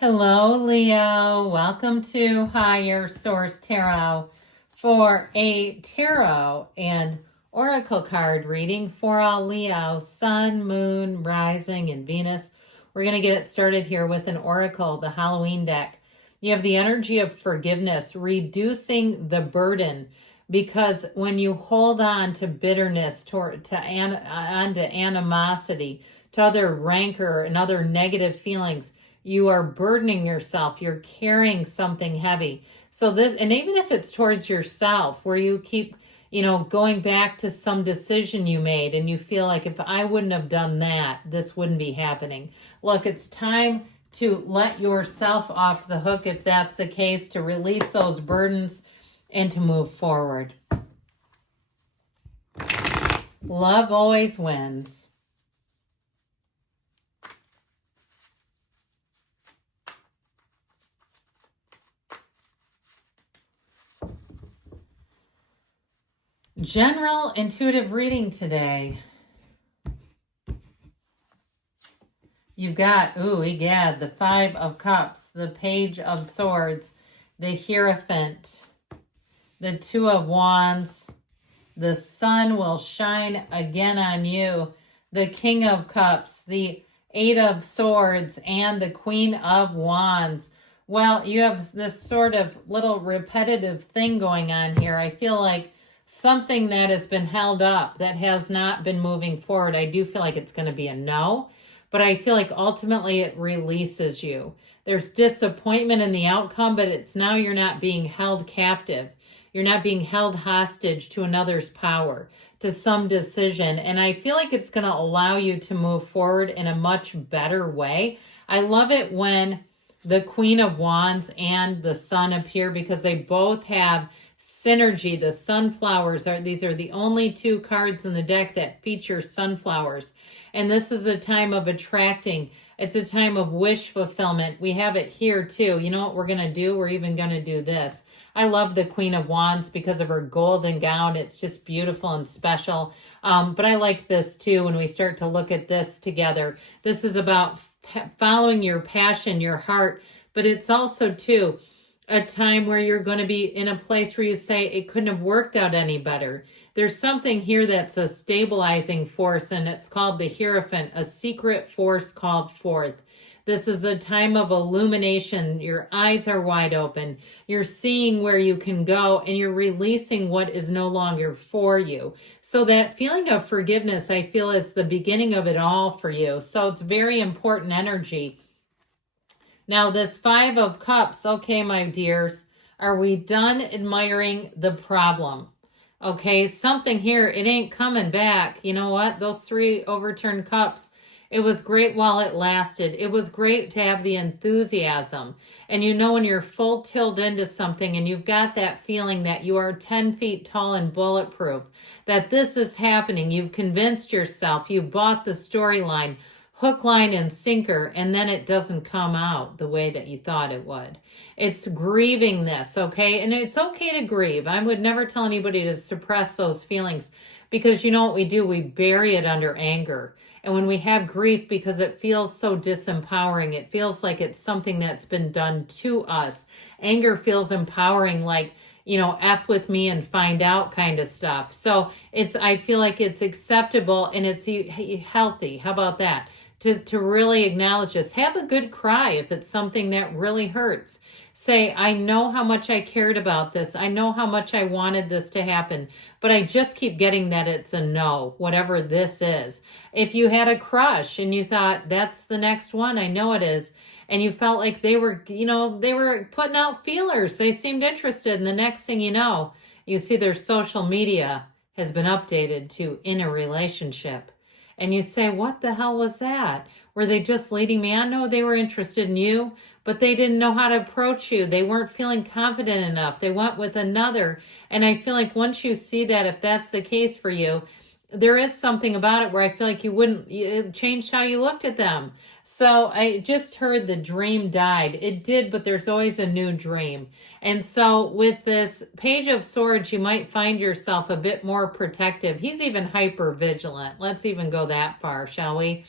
Hello, Leo. Welcome to Higher Source Tarot for a tarot and oracle card reading for all Leo, Sun, Moon, Rising, and Venus. We're going to get it started here with an oracle, the Halloween deck. You have the energy of forgiveness, reducing the burden, because when you hold on to bitterness, onto animosity, to other rancor and other negative feelings, you are burdening yourself. You're carrying something heavy. So this, and even if it's towards yourself, where you keep, going back to some decision you made and you feel like, if I wouldn't have done that, this wouldn't be happening. Look, it's time to let yourself off the hook if that's the case, to release those burdens and to move forward. Love always wins. General intuitive reading today. You've got, egad, the Five of Cups, the Page of Swords, the Hierophant, the Two of Wands, the sun will shine again on you, the King of Cups, the Eight of Swords, and the Queen of Wands. Well, you have this sort of little repetitive thing going on here. I feel like something that has been held up, that has not been moving forward. I do feel like it's going to be a no, but I feel like ultimately it releases you. There's disappointment in the outcome, but it's now you're not being held captive. You're not being held hostage to another's power, to some decision. And I feel like it's going to allow you to move forward in a much better way. I love it when the Queen of Wands and the Sun appear, because they both have synergy. The sunflowers these are the only two cards in the deck that feature sunflowers. And this is a time of attracting. It's a time of wish fulfillment. We have it here too. You know what we're going to do? We're even going to do this. I love the Queen of Wands because of her golden gown. It's just beautiful and special. But I like this too when we start to look at this together. This is about following your passion, your heart, but it's also too a time where you're going to be in a place where you say it couldn't have worked out any better. There's something here that's a stabilizing force, and it's called the Hierophant, a secret force called forth. This is a time of illumination. Your eyes are wide open. You're seeing where you can go, and you're releasing what is no longer for you. So that feeling of forgiveness, I feel, is the beginning of it all for you. So it's very important energy. Now, this Five of Cups, okay, my dears, are we done admiring the problem? Okay, something here, it ain't coming back. You know what? Those three overturned cups, it was great while it lasted. It was great to have the enthusiasm. And when you're full tilt into something and you've got that feeling that you are 10 feet tall and bulletproof, that this is happening, you've convinced yourself, you bought the storyline, hook, line, and sinker, and then it doesn't come out the way that you thought it would. It's grieving this, okay? And it's okay to grieve. I would never tell anybody to suppress those feelings, because you know what we do? We bury it under anger. And when we have grief, because it feels so disempowering, it feels like it's something that's been done to us. Anger feels empowering, like, F with me and find out kind of stuff. So I feel like it's acceptable and it's healthy. How about that? To really acknowledge this. Have a good cry if it's something that really hurts. Say, I know how much I cared about this. I know how much I wanted this to happen, but I just keep getting that it's a no, whatever this is. If you had a crush and you thought, that's the next one, I know it is, and you felt like they were putting out feelers, they seemed interested, and the next thing you see their social media has been updated to in a relationship. And you say, what the hell was that? Were they just leading me on? No, they were interested in you, but they didn't know how to approach you. They weren't feeling confident enough. They went with another. And I feel like once you see that, if that's the case for you, there is something about it where I feel like it changed how you looked at them. So I just heard the dream died. It did, but there's always a new dream. And so with this Page of Swords, you might find yourself a bit more protective. He's even hyper vigilant. Let's even go that far, shall we?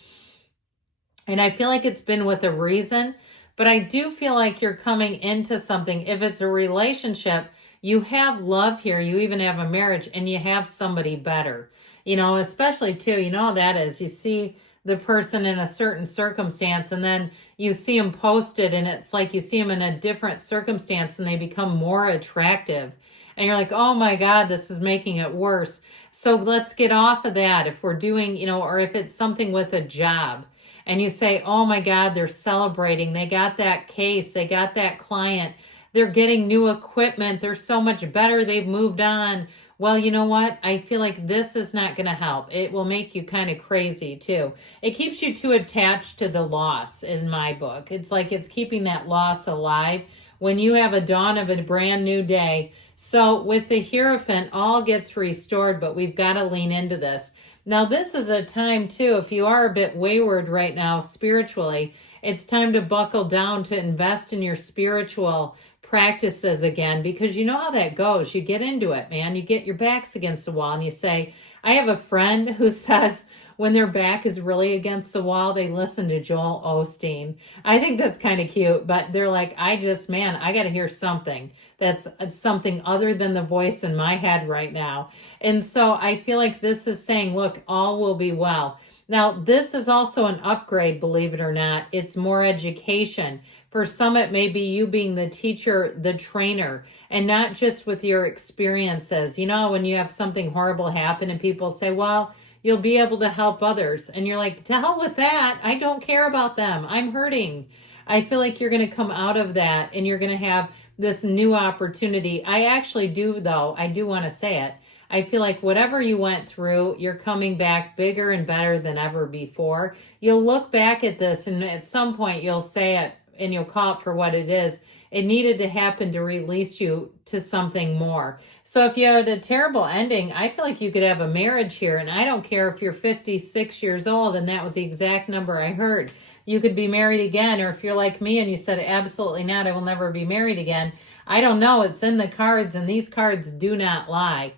And I feel like it's been with a reason, But I do feel like you're coming into something. If it's a relationship, you have love here. You even have a marriage, and you have somebody better. Especially too, how that is. You see the person in a certain circumstance, and then you see them posted, and it's like you see them in a different circumstance and they become more attractive. And you're like, oh my God, this is making it worse. So let's get off of that. If we're doing, or if it's something with a job and you say, oh my God, they're celebrating. They got that case. They got that client. They're getting new equipment. They're so much better. They've moved on. Well, you know what? I feel like this is not going to help. It will make you kind of crazy too. It keeps you too attached to the loss in my book. It's like it's keeping that loss alive when you have a dawn of a brand new day. So with the Hierophant, all gets restored, but we've got to lean into this. Now, this is a time too, if you are a bit wayward right now spiritually, it's time to buckle down to invest in your spiritual practices again, because you know how that goes. You get into it, man. You get your backs against the wall and you say, I have a friend who says when their back is really against the wall, they listen to Joel Osteen. I think that's kind of cute, but they're like, I got to hear something that's something other than the voice in my head right now. And so I feel like this is saying, look, all will be well. Now, this is also an upgrade, believe it or not. It's more education. For some, it may be you being the teacher, the trainer, and not just with your experiences. When you have something horrible happen and people say, well, you'll be able to help others. And you're like, to hell with that. I don't care about them. I'm hurting. I feel like you're going to come out of that and you're going to have this new opportunity. I actually do, though. I do want to say it. I feel like whatever you went through, you're coming back bigger and better than ever before. You'll look back at this and at some point you'll say it and you'll call it for what it is. It needed to happen to release you to something more. So if you had a terrible ending, I feel like you could have a marriage here. And I don't care if you're 56 years old and that was the exact number I heard. You could be married again. Or if you're like me and you said, absolutely not, I will never be married again. I don't know. It's in the cards and these cards do not lie.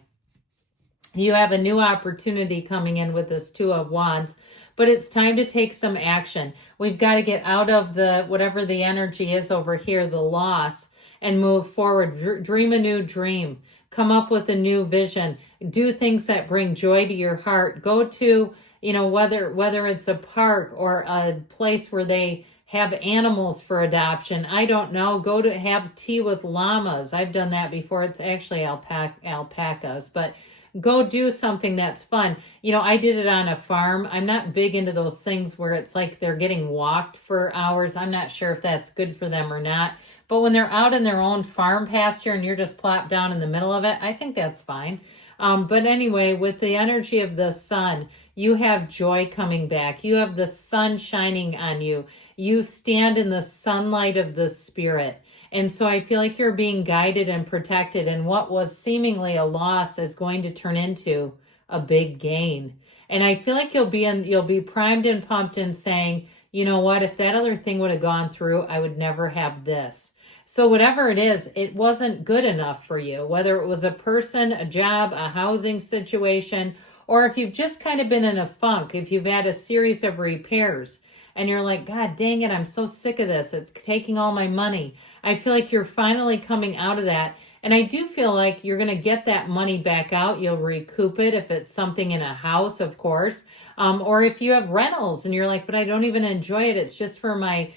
You have a new opportunity coming in with this Two of Wands, but it's time to take some action. We've got to get out of the whatever the energy is over here, the loss, and move forward. Dream a new dream. Come up with a new vision. Do things that bring joy to your heart. Go to, whether it's a park or a place where they have animals for adoption. I don't know. Go to have tea with llamas. I've done that before. It's actually alpacas, but go do something that's fun. I did it on a farm. I'm not big into those things where it's like they're getting walked for hours. I'm not sure if that's good for them or not. But when they're out in their own farm pasture and you're just plopped down in the middle of it, I think that's fine. But anyway, with the energy of the sun, you have joy coming back. You have the sun shining on you. You stand in the sunlight of the spirit. And so I feel like you're being guided and protected, and what was seemingly a loss is going to turn into a big gain. And I feel like you'll be primed and pumped and saying, you know what, if that other thing would have gone through, I would never have this. So whatever it is, it wasn't good enough for you, whether it was a person, a job, a housing situation, or if you've just kind of been in a funk, if you've had a series of repairs and you're like, God dang it, I'm so sick of this. It's taking all my money. I feel like you're finally coming out of that. And I do feel like you're going to get that money back out. You'll recoup it if it's something in a house, of course. Or if you have rentals and you're like, but I don't even enjoy it. It's just for my,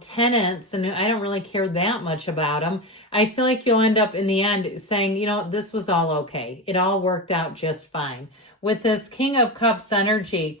tenants and I don't really care that much about them. I feel like you'll end up in the end saying, this was all okay. It all worked out just fine. With this King of Cups energy,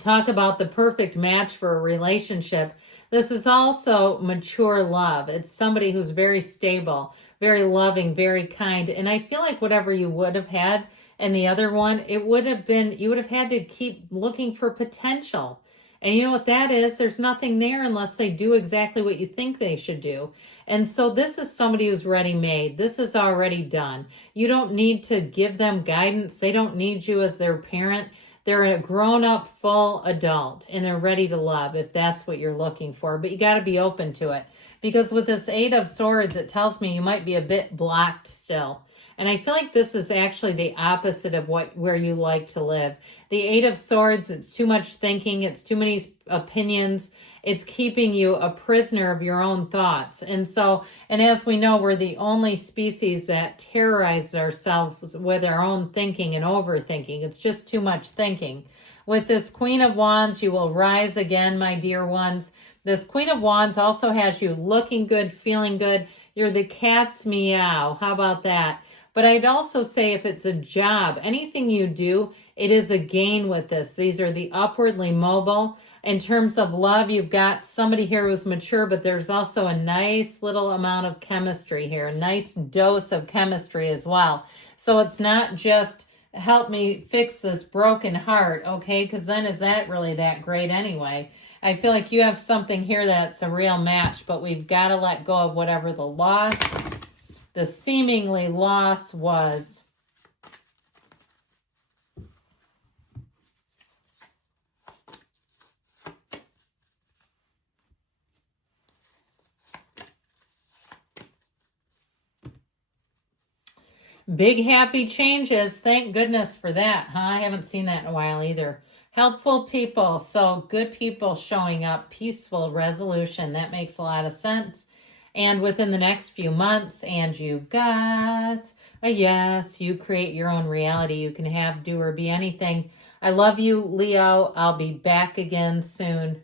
talk about the perfect match for a relationship. This is also mature love. It's somebody who's very stable, very loving, very kind. And I feel like whatever you would have had in the other one, you would have had to keep looking for potential. And you know what that is? There's nothing there unless they do exactly what you think they should do. And so this is somebody who's ready-made. This is already done. You don't need to give them guidance. They don't need you as their parent. They're a grown-up, full adult, and they're ready to love if that's what you're looking for. But you got to be open to it. Because with this Eight of Swords, it tells me you might be a bit blocked still. And I feel like this is actually the opposite of where you like to live. The Eight of Swords, it's too much thinking, it's too many opinions, It's keeping you a prisoner of your own thoughts. And so, and as we know, we're the only species that terrorize ourselves with our own thinking and overthinking. It's just too much thinking. With this Queen of Wands, you will rise again, my dear ones. This Queen of Wands also has you looking good, feeling good. You're the cat's meow. How about that? But I'd also say if it's a job, anything you do, it is a gain with this. These are the upwardly mobile. In terms of love, you've got somebody here who's mature, but there's also a nice little amount of chemistry here, a nice dose of chemistry as well. So it's not just help me fix this broken heart, okay? Because then is that really that great anyway? I feel like you have something here that's a real match, but we've got to let go of whatever the loss, the seemingly loss was. Big happy changes. Thank goodness for that, huh? I haven't seen that in a while either. Helpful people. So good people showing up. Peaceful resolution. That makes a lot of sense. And within the next few months, and you've got a yes. You create your own reality. You can have, do, or be anything. I love you, Leo. I'll be back again soon.